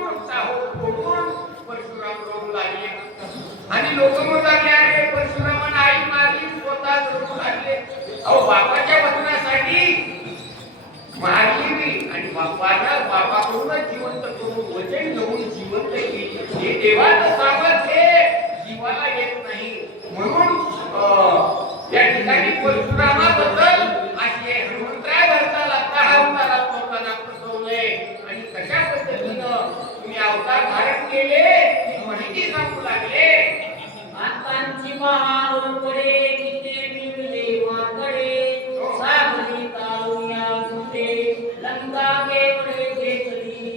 फोडून साहोर फोडून परशुराम रडू लागले. आणि लोक म्हणू लागले अरे परशुरामाने आई मारली स्वतः रडू लागले. अहो बापाच्या वचनासाठी मारली मी आणि बापाकडूनच जिवंत करून वचन घेऊन जिवंत केली. हे देवाचं सामर्थ्य जीवाला येत नाही. म्हणून या ठिकाणी परशुरामाबद्दल असे हनुमंतराय भरताला दहा अवतारात लोकांना फसवलंय. आणि कशा पद्धतीनं तुम्ही अवतार धारण केले ही माहिती सांगू लागले. आतांची महारोकडे किती मिळले वाकडे सागरी तारुण्या गुटे लंका केवळे घेतली.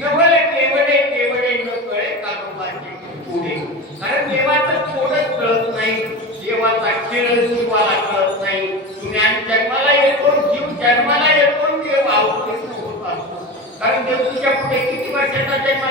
नवले केवळे केवळे न कळे कागोबाचे पुढे. कारण देवाचं थोडंच कळत नाही. देवाचा खेळ जीवाला कळत नाही. तुम्ही आणि जन्माला येतो जीव जन्माला येतो देव आवडत होत असतो. कारण देव तुझ्या पुढे किती वर्षाचा जन्म